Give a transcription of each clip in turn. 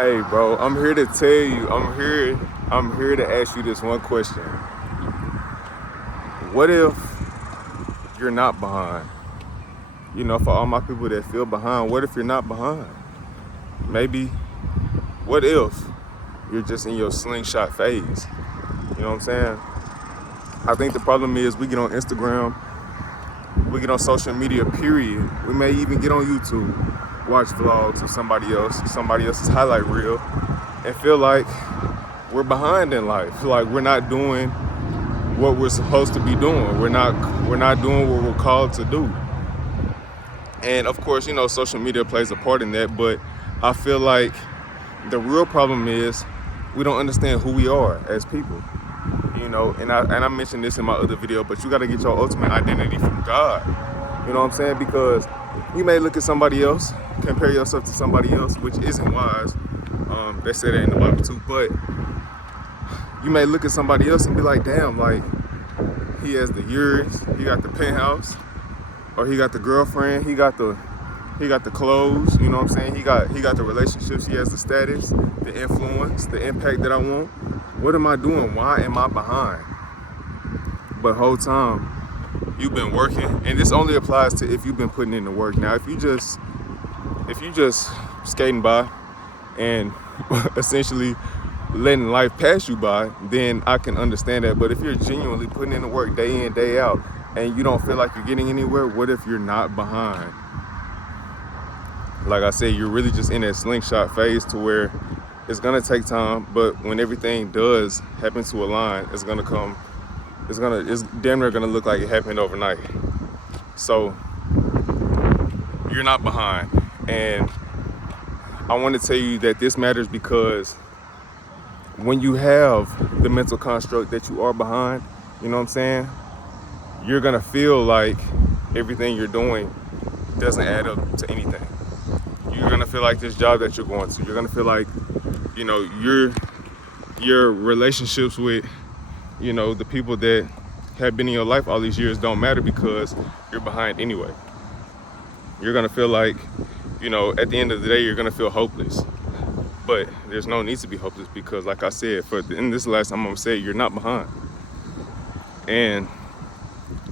Hey, bro, I'm here to tell you. I'm here to ask you this one question. What if you're not behind? For all my people that feel behind, what if you're not behind? Maybe, what if you're just in your slingshot phase? You know what I'm saying? I think the problem is we get on Instagram, we get on social media, period. We may even get on YouTube, watch vlogs of somebody else's highlight reel, and feel like we're behind in life. Like we're not doing what we're supposed to be doing. We're not doing what we're called to do. And of course, social media plays a part in that, but I feel like the real problem is we don't understand who we are as people. And I mentioned this in my other video, but you got to get your ultimate identity from God. You know what I'm saying? Because you may look at somebody else, compare yourself to somebody else, which isn't wise. They say that in the Bible too. But you may look at somebody else and be like, damn, like he has the years, he got the penthouse, or he got the girlfriend, he got the clothes, you know what I'm saying? He got the relationships, he has the status, the influence, the impact that I want. What am I doing? Why am I behind? But whole time you've been working, and this only applies to if you've been putting in the work. Now, if you just skating by and essentially letting life pass you by, then I can understand that. But if you're genuinely putting in the work day in, day out, and you don't feel like you're getting anywhere, what if you're not behind? Like I said, you're really just in that slingshot phase to where it's gonna take time, but when everything does happen to align, it's damn near gonna look like it happened overnight. So you're not behind. And I want to tell you that this matters because when you have the mental construct that you are behind, you know what I'm saying? You're gonna feel like everything you're doing doesn't add up to anything. You're gonna feel like this job that you're going to, you're gonna feel like, your relationships with, the people that have been in your life all these years don't matter because you're behind anyway. You're gonna feel like, at the end of the day, you're gonna feel hopeless. But there's no need to be hopeless because, like I said, in this last time I'm gonna say, you're not behind. And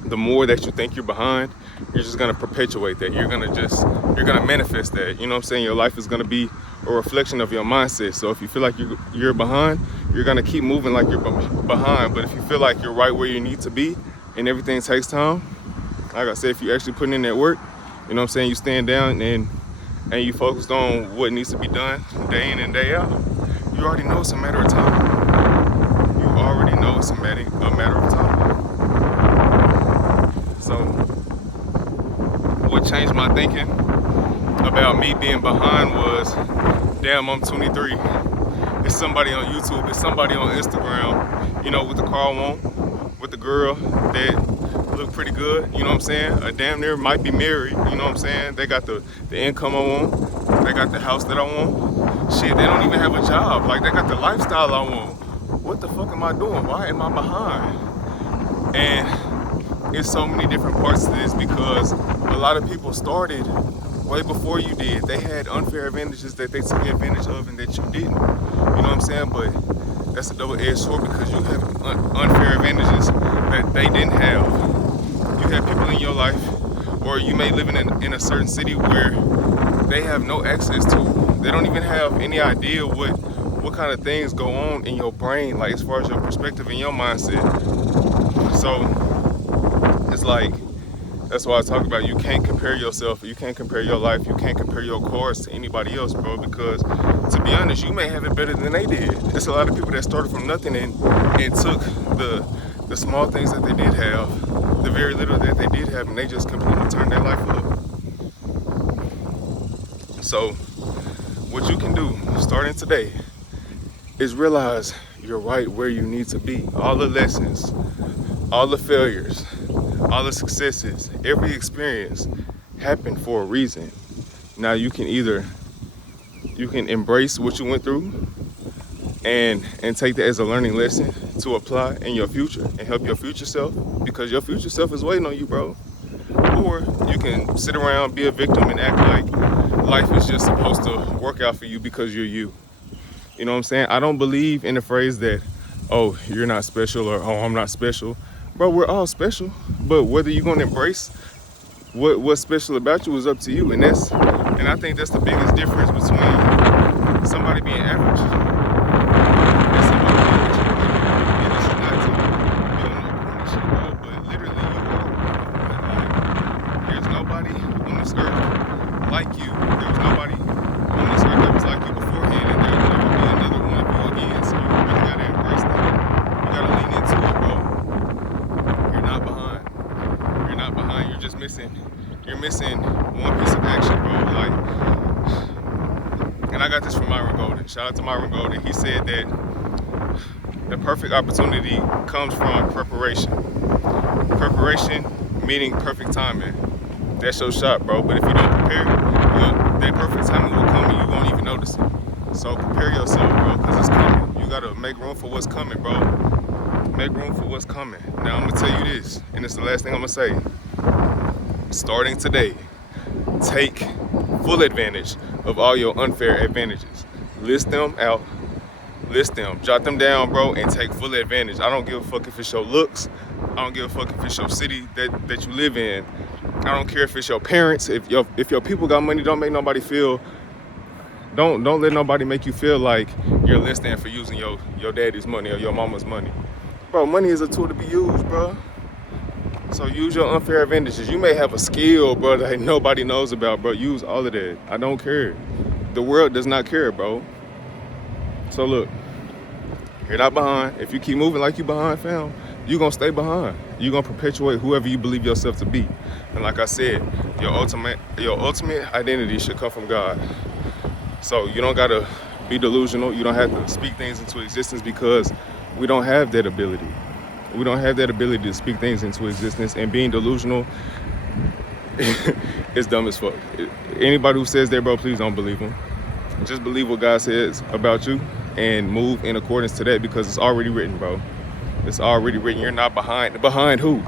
the more that you think you're behind, you're just gonna perpetuate that. You're gonna manifest that. You know what I'm saying? Your life is gonna be a reflection of your mindset. So if you feel like you're behind, you're gonna keep moving like you're behind. But if you feel like you're right where you need to be and everything takes time, like I said, if you actually put in that work, you know what I'm saying, you stand down and you focused on what needs to be done day in and day out, you already know it's a matter of time. You already know it's a matter of time. So what changed my thinking about me being behind was, damn, I'm 23. It's somebody on YouTube, it's somebody on Instagram, with the car I want, with the girl that look pretty good, you know what I'm saying? A damn near might be married, you know what I'm saying? They got the income I want, they got the house that I want. Shit, they don't even have a job. Like, they got the lifestyle I want. What the fuck am I doing? Why am I behind? And it's so many different parts to this because a lot of people started way before you did. They had unfair advantages that they took advantage of and that you didn't. You know what I'm saying? But that's a double-edged sword because you have unfair advantages that they didn't have. You have people in your life, or you may live in a certain city where they have no access to. They don't even have any idea what kind of things go on in your brain, like as far as your perspective and your mindset. So it's like, that's why I talk about you can't compare yourself, you can't compare your life, you can't compare your cars to anybody else, bro, because to be honest, you may have it better than they did. There's a lot of people that started from nothing and took the small things that they did have, the very little that they did have, and they just completely turned their life up. So what you can do starting today is realize you're right where you need to be. All the lessons, all the failures, all the successes, every experience happened for a reason. Now you can embrace what you went through and take that as a learning lesson to apply in your future and help your future self, because your future self is waiting on you, bro. Or you can sit around, be a victim, and act like life is just supposed to work out for you because you're you. You know what I'm saying? I don't believe in the phrase that, oh, you're not special, or oh, I'm not special. Bro, we're all special. But whether you're gonna embrace what's special about you is up to you. And I think that's the biggest difference between somebody being average and somebody being rich. And this is not to build no corny shit, bro, but literally you are. Like, there's nobody on this earth like you. There was nobody on this earth that was like you beforehand, and there will never be another one of you again. So you really gotta embrace that. You gotta lean into it, bro. You're not behind. You're not behind. You're just missing. You're missing one piece of action, bro. Like, and I got this from Myron Golden. Shout out to Myron Golden. He said that the perfect opportunity comes from preparation. Preparation meaning perfect timing. That's your shot, bro. But if you don't prepare, that perfect timing will come and you won't even notice it. So prepare yourself, bro, because it's coming. You gotta make room for what's coming, bro. Make room for what's coming. Now I'm gonna tell you this, and it's the last thing I'm gonna say. Starting today, take full advantage of all your unfair advantages. List them out, list them, jot them down, bro, and take full advantage. I don't give a fuck if it's your looks. I don't give a fuck if it's your city that you live in. I don't care if it's your parents. If your people got money, don't make nobody feel. Don't let nobody make you feel like you're less than for using your daddy's money or your mama's money. Bro, money is a tool to be used, bro. So use your unfair advantages. You may have a skill, bro, that nobody knows about, bro. Use all of that. I don't care. The world does not care, bro. So look, you're not behind. If you keep moving like you behind, fam, you're gonna stay behind. You're gonna perpetuate whoever you believe yourself to be. And like I said, your ultimate identity should come from God. So you don't gotta be delusional. You don't have to speak things into existence because we don't have that ability. We don't have that ability to speak things into existence, and being delusional is dumb as fuck. Anybody who says that, bro, please don't believe them. Just believe what God says about you and move in accordance to that, because it's already written, bro. It's already written. You're not behind. Behind who?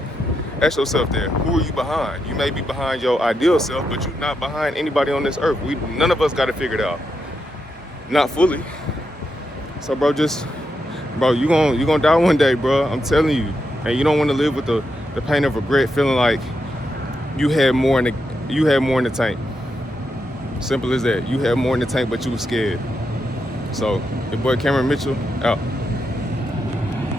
Ask yourself that. Who are you behind? You may be behind your ideal self, but you're not behind anybody on this earth. None of us got it figured out. Not fully. So, bro, you gonna die one day, bro. I'm telling you. And you don't want to live with the pain of regret, feeling like you had more in the tank. Simple as that. You had more in the tank, but you were scared. So, your boy Cameron Mitchell out.